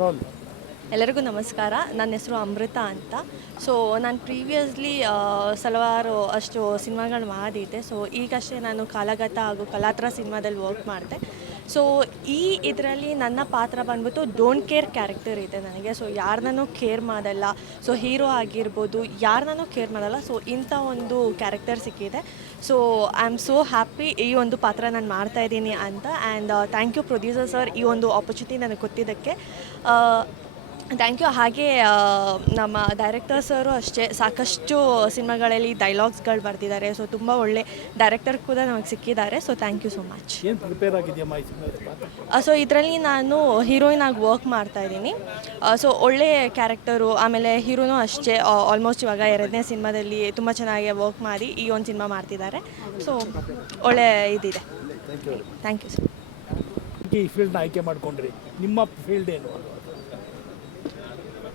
Roll ಎಲ್ಲರಿಗೂ ನಮಸ್ಕಾರ. ನನ್ನ ಹೆಸರು ಅಮೃತ ಅಂತ. ಸೊ ನಾನು ಪ್ರೀವಿಯಸ್ಲಿ ಸಲವಾರು ಅಷ್ಟು ಸಿನಿಮಾಗಳು ಮಾಡಿದ್ದೆ ಸೊ ಈಗಷ್ಟೇ ನಾನು ಕಾಲಗತ ಹಾಗೂ ಕಲಾತ್ರ ಸಿನಿಮಾದಲ್ಲಿ ವರ್ಕ್ ಮಾಡಿದೆ. ಸೊ ಈ ಇದರಲ್ಲಿ ನನ್ನ ಪಾತ್ರ ಬಂದ್ಬಿಟ್ಟು ಡೋಂಟ್ ಕೇರ್ ಕ್ಯಾರೆಕ್ಟರ್ ಇದೆ ನನಗೆ. ಸೊ ಯಾರನ್ನೂ ಕೇರ್ ಮಾಡಲ್ಲ. ಸೊ ಹೀರೋ ಆಗಿರ್ಬೋದು ಯಾರನ್ನೂ ಕೇರ್ ಮಾಡಲ್ಲ. ಸೊ ಇಂಥ ಒಂದು ಕ್ಯಾರೆಕ್ಟರ್ ಸಿಕ್ಕಿದೆ. So I am so happy ಈ ಒಂದು ಪಾತ್ರ ನಾನು ಮಾಡ್ತಾ ಇದ್ದೀನಿ ಅಂತ. And thank you producer sir ಈ ಒಂದು ಆಪರ್ಚುನಿಟಿ ನನಗೆ ಕೊಟ್ಟಿದ್ದಕ್ಕೆ. ಥ್ಯಾಂಕ್ ಯು ಹಾಗೆ ನಮ್ಮ ಡೈರೆಕ್ಟರ್ ಸರು ಅಷ್ಟೇ. ಸಾಕಷ್ಟು ಸಿನಿಮಾಗಳಲ್ಲಿ ಡೈಲಾಗ್ಸ್ಗಳು ಬರ್ತಿದ್ದಾರೆ. ಸೊ ತುಂಬ ಒಳ್ಳೆ ಡೈರೆಕ್ಟರ್ ಕೂಡ ನಮಗೆ ಸಿಕ್ಕಿದ್ದಾರೆ. So thank you so much so ಇದರಲ್ಲಿ ನಾನು ಹೀರೋಯಿನ್ ಆಗಿ ವರ್ಕ್ ಮಾಡ್ತಾ ಇದ್ದೀನಿ. ಸೊ ಒಳ್ಳೆ ಕ್ಯಾರೆಕ್ಟರು ಆಮೇಲೆ ಹೀರೋನು ಅಷ್ಟೇ. ಆಲ್ಮೋಸ್ಟ್ ಇವಾಗ ಎರಡನೇ ಸಿನಿಮಾದಲ್ಲಿ ತುಂಬ ಚೆನ್ನಾಗಿ ವರ್ಕ್ ಮಾಡಿ ಈ ಒಂದು ಸಿನಿಮಾ ಮಾಡ್ತಿದ್ದಾರೆ. ಸೊ ಒಳ್ಳೆ ಇದಿದೆ. Thank you thank you sir ಈ ಫೀಲ್ಡ್ನ ಆಯ್ಕೆ ಮಾಡ್ಕೊಂಡ್ರಿ. ನಿಮ್ಮ ಫೀಲ್ಡ್ ಏನು?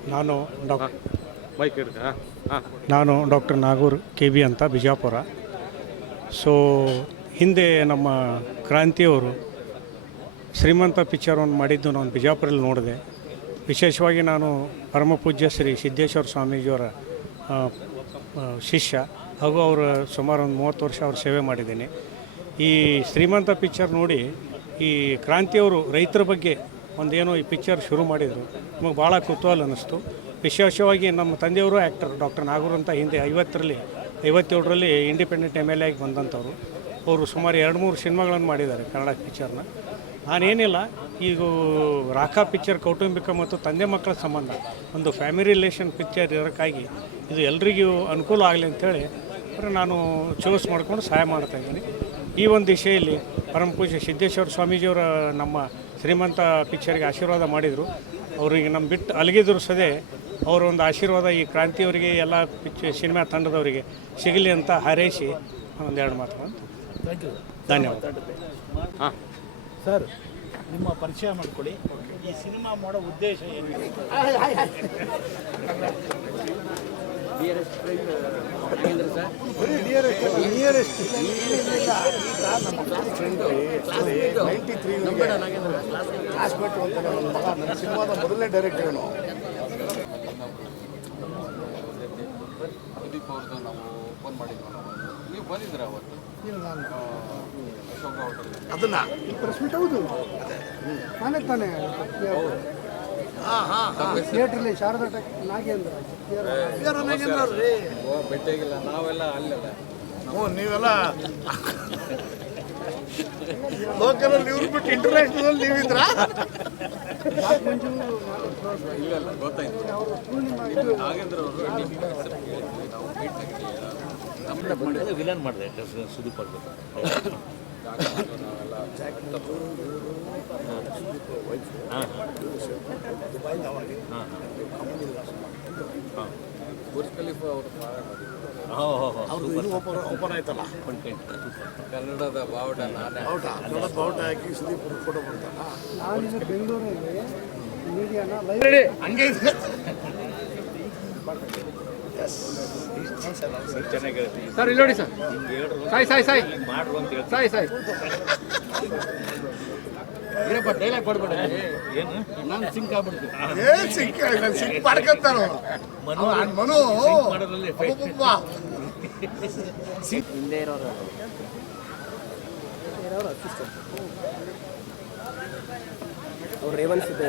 ನಾನು ಡಾಕ್ಟರ್ ಬೈಕ್ ನಾನು ಡಾಕ್ಟರ್ ನಾಗೂರ್ ಕೆ ಬಿ ಅಂತ ಬಿಜಾಪುರ. ಸೊ ಹಿಂದೆ ನಮ್ಮ ಕ್ರಾಂತಿಯವರು ಶ್ರೀಮಂತ ಪಿಕ್ಚರ್ ಒಂದು ಮಾಡಿದ್ದು ನಾನು ಬಿಜಾಪುರಲ್ಲಿ ನೋಡಿದೆ. ವಿಶೇಷವಾಗಿ ನಾನು ಪರಮ ಪೂಜ್ಯ ಶ್ರೀ ಸಿದ್ದೇಶ್ವರ ಸ್ವಾಮೀಜಿಯವರ ಶಿಷ್ಯ. ಹಾಗೂ ಅವರು ಸುಮಾರು ಒಂದು ಮೂವತ್ತು ವರ್ಷ ಅವ್ರ ಸೇವೆ ಮಾಡಿದ್ದೀನಿ. ಈ ಶ್ರೀಮಂತ ಪಿಕ್ಚರ್ ನೋಡಿ ಈ ಕ್ರಾಂತಿಯವರು ರೈತರ ಬಗ್ಗೆ ಒಂದೇನೋ ಈ ಪಿಕ್ಚರ್ ಶುರು ಮಾಡಿದರು. ನಮಗೆ ಭಾಳ ಕುತೂಹಲ ಅನ್ನಿಸ್ತು. ವಿಶೇಷವಾಗಿ ನಮ್ಮ ತಂದೆಯವರು ಆ್ಯಕ್ಟರ್ ಡಾಕ್ಟರ್ ನಾಗೂರ್ ಅಂತ ಹಿಂದೆ ಐವತ್ತರಲ್ಲಿ, ಐವತ್ತೇಳರಲ್ಲಿ ಇಂಡಿಪೆಂಡೆಂಟ್ ಎಂ ಎಲ್ ಎ ಆಗಿ ಬಂದಂಥವ್ರು. ಅವರು ಸುಮಾರು ಎರಡು ಮೂರು ಸಿನಿಮಾಗಳನ್ನು ಮಾಡಿದ್ದಾರೆ ಕನ್ನಡ ಪಿಕ್ಚರ್ನ. ನಾನೇನಿಲ್ಲ, ಈಗ ರಾಖಾ ಪಿಕ್ಚರ್ ಕೌಟುಂಬಿಕ ಮತ್ತು ತಂದೆ ಮಕ್ಕಳ ಸಂಬಂಧ, ಒಂದು ಫ್ಯಾಮಿಲಿ ರಿಲೇಷನ್ ಪಿಕ್ಚರ್ ಇರೋಕ್ಕಾಗಿ ಇದು ಎಲ್ರಿಗೂ ಅನುಕೂಲ ಆಗಲಿ ಅಂಥೇಳಿ ನಾನು ಚೂಸ್ ಮಾಡಿಕೊಂಡು ಸಹಾಯ ಮಾಡ್ತಾ ಇದ್ದೀನಿ. ಈ ಒಂದು ದಿಶೆಯಲ್ಲಿ ಪರಮ ಪೂಜ್ಯ ಸಿದ್ದೇಶ್ವರ ಸ್ವಾಮೀಜಿಯವರ ನಮ್ಮ ಶ್ರೀಮಂತ ಪಿಕ್ಚರ್ಗೆ ಆಶೀರ್ವಾದ ಮಾಡಿದರು. ಅವರಿಗೆ ನಮ್ಮ ಬಿಟ್ಟು ಅಲಗಿದ್ರು ಸದೇ ಅವರ ಒಂದು ಆಶೀರ್ವಾದ ಈ ಕ್ರಾಂತಿಯವರಿಗೆ ಎಲ್ಲ ಪಿಕ್ಚ ಸಿನಿಮಾ ತಂಡದವರಿಗೆ ಸಿಗಲಿ ಅಂತ ಹಾರೈಸಿ ಒಂದೆರಡು ಮಾತು ಥ್ಯಾಂಕ್ ಯು ಧನ್ಯವಾದ. ಹಾಂ. ಸರ್ ನಿಮ್ಮ ಪರಿಚಯ ಮಾಡ್ಕೊಳ್ಳಿ. ಈ ಸಿನಿಮಾ ಮಾಡೋ ಉದ್ದೇಶ ಏನು ಕ್ಲಾಸ್ಮೇಟ್ ಅಂತ ನನ್ನ ಮಗ ನನ್ನ ಸಿನಿಮಾದ ಮೊದಲನೇ ಡೈರೆಕ್ಟರ್ ಏನು ಸುದೀಪ್ ಅವ್ರದ್ದು ನಾವು ಫೋನ್ ಮಾಡಿದ್ವಿ ನೀವು ಬಂದಿದ್ದೀರಾ ಅವತ್ತು ಅದನ್ನ ಪ್ರೆಸ್ ಮೀಟ್ ಹೌದು ನಾನೇ ತಾನೇ ಥಿಯೇಟ್ರಲ್ಲಿ ಶಾರದಾ ಟೆಕ್ ನಾಗೇಂದ್ರ ಭೇಟಿಯಾಗಿಲ್ಲ ನಾವೆಲ್ಲ ಅಲ್ಲೆಲ್ಲ ಓ ನೀವೆಲ್ಲ ಲೋಕಲಲ್ಲಿ ಇವ್ರು ಬಿಟ್ಟು ಇಂಟರ್ನ್ಯಾಷನಲ್ ನೀವಿದ್ರ? ಇಲ್ಲ ಇಲ್ಲ ಗೊತ್ತಾಯ್ತು ನಾಗೇಂದ್ರ ಅವರು ನಾವು ಮೀಟ್ ಆಗಿದ್ದೀವಿ ವಿಲನ್ ಮಾಡಿದೆ ಸುದೀಪ್ ಅವ್ರಿಗೆ ಬುರ್ಜ್ ಖಲೀಫಾ ಅವರು ಅವ್ರದ್ದು ಇನ್ನೂ ಓಪನ್ ಓಪನ್ ಆಯ್ತಲ್ಲ? ಕನ್ನಡದ ಬಾವುಟ ನಾನೇ. ಬಾವುಟ ಕನ್ನಡ ಬಾವುಟ ಹಾಕಿ ಸುದೀಪ್ ಫೋಟೋ ಬಂತಲ್ಲ ನಾನು ಬೆಂಗಳೂರಲ್ಲಿ ಮೀಡಿಯಾನ ಲೈವ್ ಹಂಗೆ ಇದೆ. ಸರ್ ಇಲ್ಲಿ ನೋಡಿ ಸರ್. ಸಾಯ್ ಅಂತ ಸಾಯ್ ಸಾಯಿ ಸಾಯ್. ಏನಪ್ಪ ಡೈಲಾಗ್ ಕೊಡ್ಬೇಡ ನಾನು ಸಿಂಕ್ ಆಗ್ಬಿಡ್ತೀನಿ ಏನ್ ಸಿಕ್ಕ ನಾನು ಸಿಕ್ ಮನು ಅಬ್ಬಬ್ಬಬ್ಬ. ರೇವಂತ್ ಸಿದ್ದ